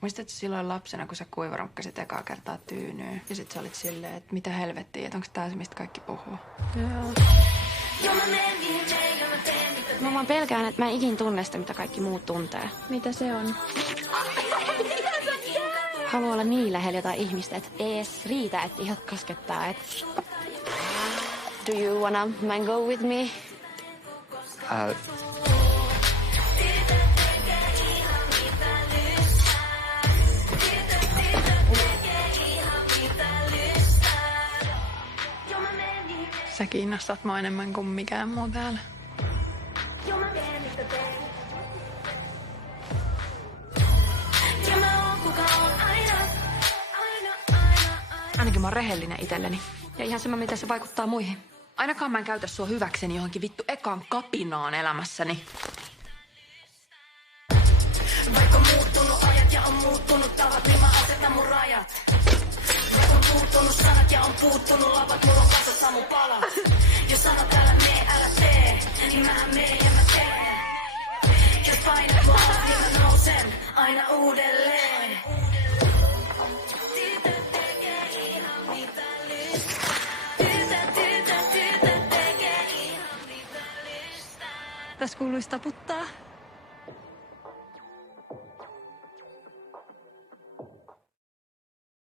Muistatko silloin lapsena, kun sä kuivarunkkasit ekaa kertaa tyynyyn? Ja sit sä olit silleen, että mitä helvettiä, että onko tää se, mistä kaikki puhuu? Joo. Mä vaan pelkään, että mä en ikin tunne sitä, mitä kaikki muut tuntee. Mitä se on? Haluan olla niin lähellä jotain ihmistä, että ei edes riitä, että ihot koskettaa. Do you wanna mango with me? Sä kiinnostat mua enemmän kuin mikään muu täällä. Ainakin mä oon rehellinen itselleni. Ja ihan sama, miten se vaikuttaa muihin. Ainakaan mä en käytä sua hyväkseni johonkin vittu ekaan kapinaan elämässäni. Vaikka muuttunut ajat ja on muuttunut tavat, niin mä asetan mun rajat. Ja on puuttunut sanat ja on puuttunut lavat, mulla on kasassa mun palat. Jos sanot älä mee, älä tee, niin mä meen ja mä teen. Jos painat mua, niin mä nousen aina uudelleen. Tytöt tekee ihan mitä lystää. Tytöt tekee ihan mitä lystää. Tässä kuuluisi taputtaa.